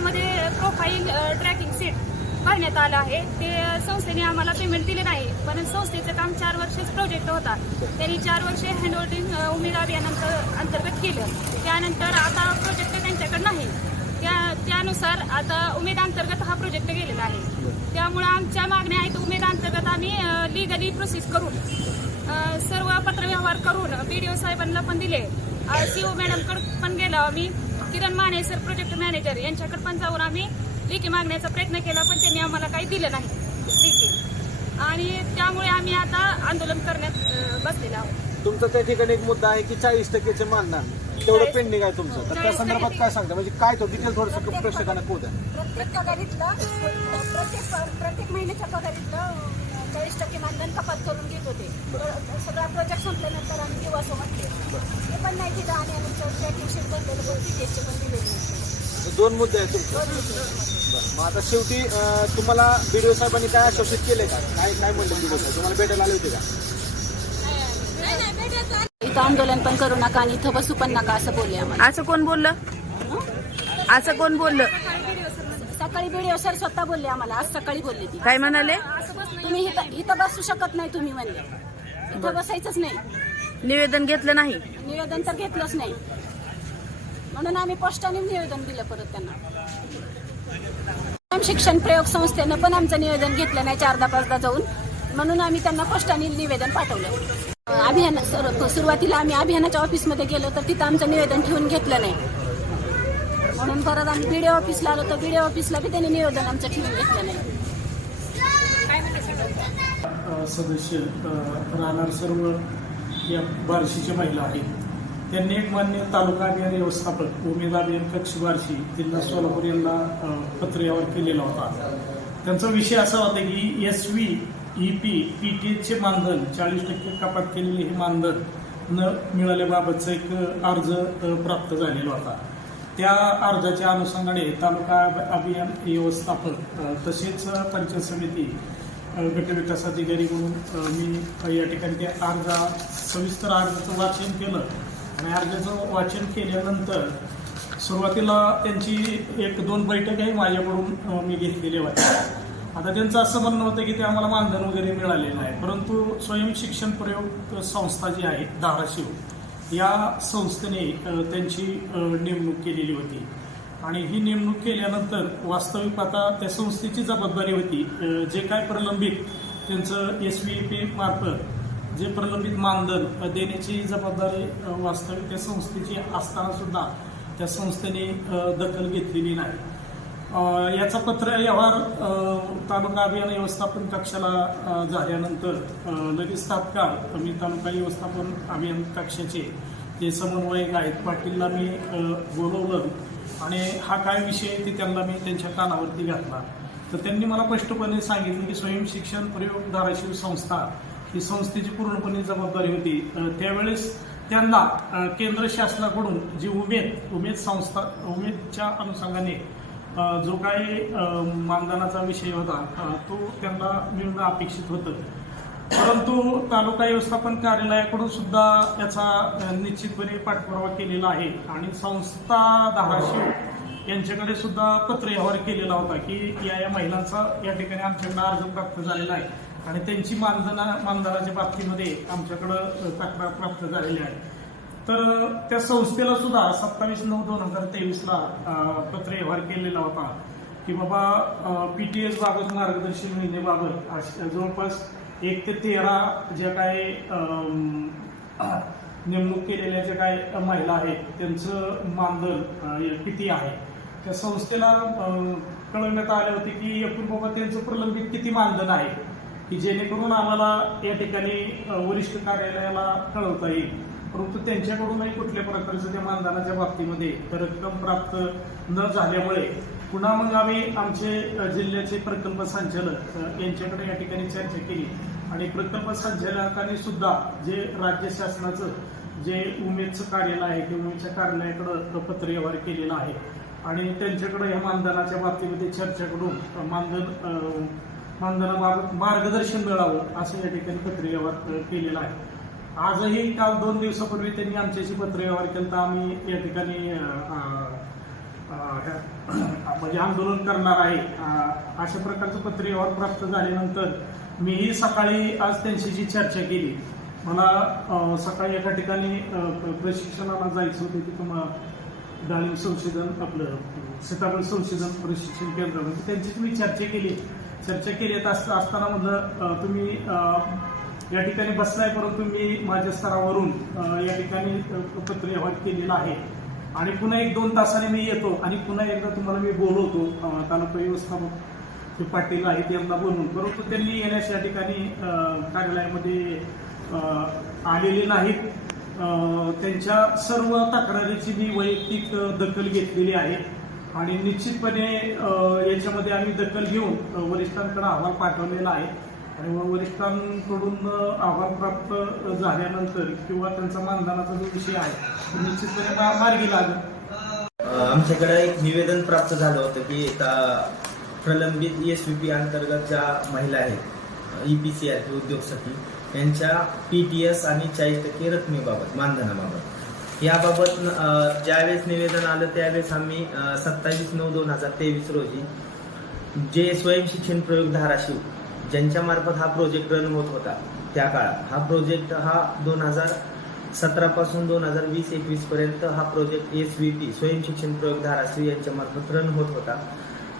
त्यामध्ये profile tracking seat भरण्यात आलं आहे. ते संस्थेने आम्हाला पेमेंट दिले नाही पण संस्थेचं काम चार वर्षच प्रोजेक्ट होता. त्यांनी चार वर्षे हँडहोल्डिंग उमेद अभियानांतर अंतर्गत केलं. त्यानंतर आता प्रोजेक्ट त्यांच्याकडे नाही. त्या त्यानुसार आता उमेद अंतर्गत हा प्रोजेक्ट गेलेला आहे. त्यामुळं आमच्या मागण्या आहेत उमेद अंतर्गत आम्ही लिगली प्रोसेस करून सर्व पत्रव्यवहार करून पी डी ओ साहेबांना पण दिले. सी ओ मॅडमकडे पण गेलो आम्ही. Kiran Mane sir project manager यांच्याकडे पण जाऊन आम्ही लेखी मागण्याचा प्रयत्न केला पण त्यांनी आम्हाला काही दिलं नाही. लेखी आणि त्यामुळे आम्ही आता आंदोलन करण्यात बसलेलो आहोत. तुमचा त्या ठिकाणी एक मुद्दा आहे की चाळीस टक्केचे मानणार तेवढं पेंडिंग आहे तुमचं. तर त्या संदर्भात काय सांगता? म्हणजे काय तो डिटेल थोडंसं प्रेक्षकांना प्रत्येक पगारीतलं प्रत्येक प्रत्येक महिन्याच्या पगारीतलं चाळीस टक्के मानधन कपात करून घेत होते. सगळा प्रोजेक्ट संपल्यानंतर आम्ही देऊ असं म्हटले ते पण नाही दिलं आणि आमचं दोन मुद्दे आहेत तुमचे. मग आता शेवटी तुम्हाला बीडीओ साहेबांनी काय आश्वासित केले का? काय काय म्हणले बीडीओ साहेब? तुम्हाला भेटायला आले होते का? इथं आंदोलन पण करू नका आणि इथं बसू पण नका असं बोलले आम्हाला. असं कोण बोललं? असं कोण बोललं? सकाळी व्हिडिओ सर स्वतः बोलले आम्हाला आज सकाळी बोलले ती. काय म्हणाले? तुम्ही इथं इथं बसू शकत नाही तुम्ही म्हणले. इथं बसायचंच नाही. निवेदन घेतलं नाही? निवेदन तर घेतलंच नाही. म्हणून आम्ही पोस्टाने निवेदन दिलं परत त्यांना. शिक्षण प्रयोग संस्थेनं पण आमचं निवेदन घेतलं नाही चारदा पाचदा जाऊन. म्हणून आम्ही त्यांना पोस्टाने निवेदन पाठवलं. अभियान सुरुवातीला आम्ही अभियानाच्या ऑफिसमध्ये गेलो तर तिथं आमचं निवेदन ठेवून घेतलं नाही. म्हणून परत आम्ही बीडीओ ऑफिसला आलो तर डी ऑफिसला बी त्यांनी निवेदन आमचं ठेवून घेतलं नाही. सदस्य राहणार सर्व या बार्शीच्या महिला आहेत. त्यांनी एक मान्य तालुका अभियान व्यवस्थापक उमेद अभियान कक्ष बार्शी जिल्हा सोलापूर यांना पत्र यावर केलेला होता. त्यांचा विषय असा होता की S V E P P T एचचे मानधन चाळीस टक्के कपात केलेले हे मानधन न मिळाल्याबाबतचा एक अर्ज प्राप्त झालेला होता. त्या अर्जाच्या अनुषंगाने तालुका अभियान व्यवस्थापक तसेच पंचायत समिती गटविकास अधिकारी म्हणून मी या ठिकाणी त्या अर्जा सविस्तर अर्जाचं वाचन केलं. आणि अर्जाचं वाचन केल्यानंतर सुरुवातीला त्यांची एक दोन बैठकही माझ्याकडून मी घेतलेल्या होत्या आता त्यांचं असं म्हणणं होतं की ते आम्हाला मानधन वगैरे मिळालेलं आहे परंतु स्वयं शिक्षण प्रयोग संस्था जी आहे धाराशिव या संस्थेने त्यांची नेमणूक केलेली होती. आणि ही नेमणूक केल्यानंतर वास्तविक आता त्या संस्थेची जबाबदारी होती. जे काय प्रलंबित त्यांचं एस व्ही पी मार्फत जे प्रलंबित मानधन देण्याची जबाबदारी वास्तविक त्या संस्थेची असताना सुद्धा त्या संस्थेने दखल घेतलेली नाही. याचा पत्र व्यवहार तालुका अभियान व्यवस्थापन कक्षाला झाल्यानंतर लगेच तात्काळ मी तालुका व्यवस्थापन अभियान कक्षाचे जे समन्वयक आहेत पाटीलला मी बोलवलं आणि हा काय विषय आहे ते त्यांना मी त्यांच्या कानावरती घातला. तर त्यांनी मला स्पष्टपणे सांगितलं की स्वयंशिक्षण प्रयोग धाराशिव संस्था ही संस्थेची पूर्णपणे जबाबदारी होती. त्यावेळेस त्यांना केंद्र शासनाकडून जी उमेद उमेद संस्था उमेदच्या अनुषंगाने जो काही मानधनाचा विषय होता तो त्यांना मिळणं अपेक्षित होतं. परंतु तालुका व्यवस्थापन कार्यालयाकडून सुद्धा याचा निश्चितपणे पाठपुरावा केलेला आहे आणि संस्था धाराशिव यांच्याकडे सुद्धा पत्र व्यवहार केलेला होता की या या महिलांचा या ठिकाणी आमच्याकडे अर्ज प्राप्त झालेला आहे. आणि त्यांची मानधना मानधनाच्या बाबतीमध्ये आमच्याकडं तक्रार प्राप्त झालेली आहे. तर त्या संस्थेला सुद्धा सत्तावीस नऊ दोन हजार तेवीसला पत्र व्यवहार केलेला होता की बाबा पी टी एस बाबत मार्गदर्शन योजनेबाबत जवळपास एक ते तेरा ज्या काय नेमणूक केलेल्या ज्या काय महिला आहेत त्यांचं मानधन किती आहे? त्या संस्थेला कळवण्यात आले होते की एकूण बाबा त्यांचं प्रलंबित किती मानधन आहे? की जेणेकरून आम्हाला या ठिकाणी वरिष्ठ कार्यालयाला कळवता येईल. परंतु त्यांच्याकडूनही कुठल्या प्रकारचं त्या मानधनाच्या बाबतीमध्ये रक्कम प्राप्त न झाल्यामुळे पुन्हा मग आम्ही आमचे जिल्ह्याचे प्रकल्प संचालक यांच्याकडे या ठिकाणी चर्चा केली. आणि प्रकल्प संचालकांनी सुद्धा जे राज्य शासनाचं जे उमेदचं कार्यालय आहे ते उमेदच्या कार्यालयाकडं पत्र व्यवहार केलेला आहे. आणि त्यांच्याकडे या मानधनाच्या बाबतीमध्ये चर्चा करून मानधन मानधनाबाबत मार्गदर्शन मिळावं असं या ठिकाणी पत्र व्यवहार केलेला आहे. आजही काल दोन दिवसापूर्वी त्यांनी आमच्याशी पत्रव्यवहार केला आम्ही या ठिकाणी म्हणजे आंदोलन करणार आहे. अशा प्रकारचं पत्रव्यवहार प्राप्त झाल्यानंतर मीही सकाळी आज त्यांच्याशी चर्चा केली. मला सकाळी एका ठिकाणी प्रशिक्षणाला जायचं होतं. तिथं तुम्हाला डाळिंब संशोधन आपलं सीताफळ संशोधन प्रशिक्षण केंद्रामध्ये म्हणजे त्यांची मी चर्चा केली. चर्चा केली. येत असता असताना म्हटलं तुम्ही या ठिकाणी बसलाय परंतु मी माझ्या स्तरावरून या ठिकाणी पत्र पत्रव्यवहार केलेला आहे. आणि पुन्हा एक दोन तासाने मी येतो आणि पुन्हा एकदा तुम्हाला मी बोलवतो तालुका व्यवस्थापक जे पाटील आहेत यांना बोलवून. परंतु त्यांनी येण्यास या ठिकाणी कार्यालयामध्ये आलेले नाहीत. त्यांच्या सर्व तक्रारीची मी वैयक्तिक दखल घेतलेली आहे. आणि निश्चितपणे याच्यामध्ये आम्ही दखल घेऊन वरिष्ठांकडे अहवाल पाठवलेला आहे. आणि वरिष्ठांकडून अं, अहवाल प्राप्त झाल्यानंतर किंवा त्यांचा मानधनाचा जो विषय आहे निश्चितपणे मार्गी लागेल. आमच्याकडे एक निवेदन प्राप्त झालं होतं की प्रलंबित एस व्ही पी अंतर्गत ज्या महिला आहेत ई पी सी आर उद्योगसाठी यांच्या पी टी एस आणि चाळीस टक्के रकमेबाबत मानधनाबाबत. याबाबत ज्यावेळेस निवेदन आलं त्यावेळेस आम्ही सत्तावीस नऊ दोन हजार तेवीस रोजी जे स्वयंशिक्षण प्रयोग धाराशिव ज्यांच्या मार्फत हा प्रोजेक्ट रन होत होता त्या काळात. हा प्रोजेक्ट हा दोन हजार सतरापासून दोन हजार वीस एकवीस पर्यंत हा प्रोजेक्ट एस व्ही पी स्वयंशिक्षण प्रयोग धाराशिव यांच्या मार्फत रन होत होता.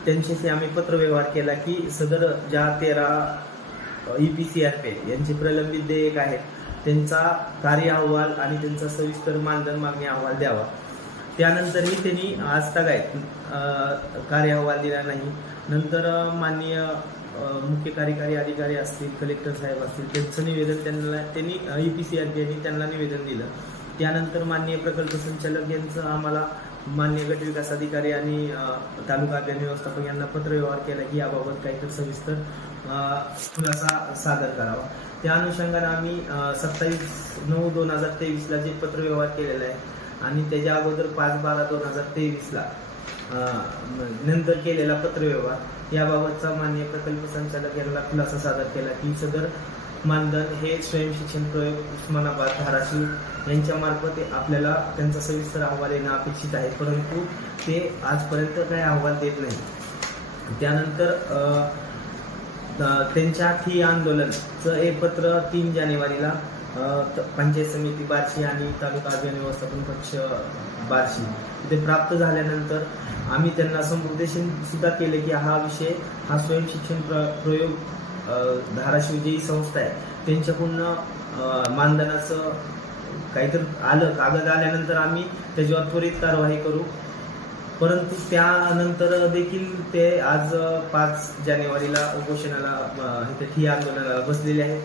त्यांच्याशी आम्ही पत्रव्यवहार केला की सदर ज्या तेरा E P C R P यांचे प्रलंबित देयक आहेत त्यांचा कार्य अहवाल आणि त्यांचा सविस्तर मानधन मागणी अहवाल द्यावा. त्यानंतरही त्यांनी आज तगायत कार्य अहवाल दिला नाही. नंतर माननीय मुख्य कार्यकारी अधिकारी असतील कलेक्टर साहेब असतील त्यांचं निवेदन त्यांना त्यांनी E P C R P यांनी त्यांना निवेदन दिलं. त्यानंतर माननीय प्रकल्प संचालक यांचं आम्हाला मान्य गट विकास अधिकारी आणि तालुका अभियान व्यवस्थापक यांना पत्रव्यवहार केला की याबाबत काहीतरी सविस्तर खुलासा सादर करावा. त्या अनुषंगाने आम्ही सत्तावीस नऊ दोन हजार तेवीसला जे पत्रव्यवहार केलेला आहे आणि त्याच्या अगोदर पाच बारा दोन हजार तेवीसला नंतर केलेला पत्रव्यवहार याबाबतचा मान्य प्रकल्प संचालक यांना खुलासा सादर केला की सदर मानधन हे स्वयंशिक्षण प्रयोग उस्मानाबाद धाराशिव यांच्या मार्फत आपल्याला त्यांचा सविस्तर अहवाल येणं अपेक्षित आहे परंतु ते आजपर्यंत काही अहवाल देत नाही. त्यानंतर त्यांच्या थी आंदोलनचं एक पत्र तीन जानेवारीला पंचायत समिती बार्शी आणि तालुका अभियान व्यवस्थापन पक्ष बार्शी ते प्राप्त झाल्यानंतर आम्ही त्यांना समुपदेशन सुद्धा केले की हा विषय हा स्वयंशिक्षण प्र प्रयोग धाराशिव जी संस्था आहे. त्यांच्याकडून मानधनाचं काहीतरी आलं कागद आल्यानंतर आम्ही त्याच्यावर त्वरित कारवाई करू. परंतु त्यानंतर देखील ते आज पाच जानेवारीला उपोषणाला इथे ठिय्या आंदोलनाला बसलेले आहेत.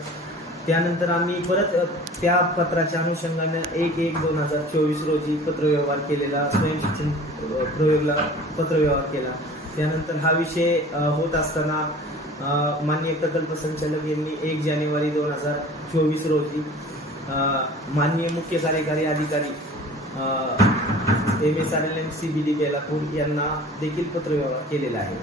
त्यानंतर आम्ही परत त्या पत्राच्या अनुषंगाने एक एक दोन हजार चोवीस रोजी पत्रव्यवहार केलेला स्वयंशिक्षण प्रयोगला पत्रव्यवहार केला. त्यानंतर हा विषय होत असताना माननीय प्रकल्प संचालक यांनी एक जानेवारी दोन हजार चोवीस रोजी माननीय मुख्य कार्यकारी अधिकारी M S R L M C B D Belapur यांना देखील पत्रव्यवहार केलेला आहे.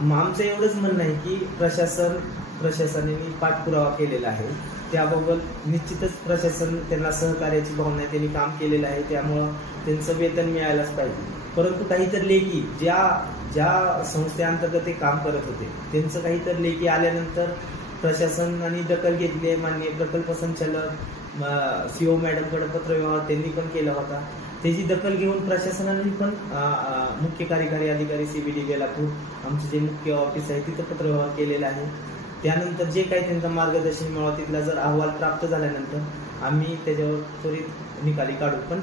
मग आमचं एवढंच म्हणणं आहे की प्रशासन प्रशासनाने पाठपुरावा केलेला आहे. त्याबाबत निश्चितच प्रशासन त्यांना सहकार्याची भावना त्यांनी काम केलेलं आहे त्यामुळं त्यांचं वेतन मिळायलाच पाहिजे. परंतु काहीतरी लेखी ज्या ज्या संस्थेअंतर्गत ते काम करत होते त्यांचं काहीतरी लेखी आल्यानंतर प्रशासनाने दखल घेतली आहे माननीय प्रकल्प संचालक सीओ मॅडमकडे पत्रव्यवहार त्यांनी पण केला होता. त्याची दखल घेऊन प्रशासनाने पण मुख्य कार्यकारी अधिकारी सी बी डी बेलापूर आमचं जे मुख्य ऑफिस आहे तिथं पत्रव्यवहार केलेला आहे. त्यानंतर जे काही त्यांचं मार्गदर्शन मिळावं तिथला जर अहवाल प्राप्त झाल्यानंतर आम्ही त्याच्यावर त्वरित निकाली काढू. पण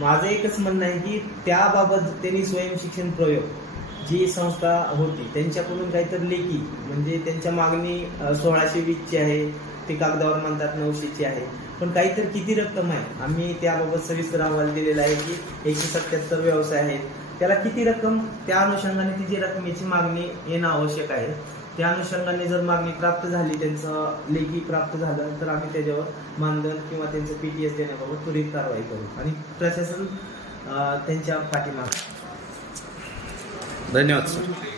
माझं एकच म्हणणं आहे की त्याबाबत त्यांनी स्वयंशिक्षण प्रयोग जी संस्था होती त्यांच्याकडून काहीतरी लेखी म्हणजे त्यांच्या मागणी सोळाशे वीसची आहे. ते कागदावर म्हणतात नऊशेची आहे पण काहीतरी किती रक्कम आहे? आम्ही त्याबाबत सविस्तर अहवाल दिलेला आहे की एकशे सत्याहत्तर व्यवसाय आहेत. त्याला किती रक्कम? त्या अनुषंगाने ती जी रकमेची मागणी येणं आवश्यक आहे. त्या अनुषंगाने जर मागणी प्राप्त झाली त्यांचं लेखी प्राप्त झालं तर आम्ही त्याच्यावर मानधन किंवा त्यांचं पी टी एस देण्याबाबत त्वरित कारवाई करू. आणि प्रशासन त्यांच्या पाठीमाग. धन्यवाद सर.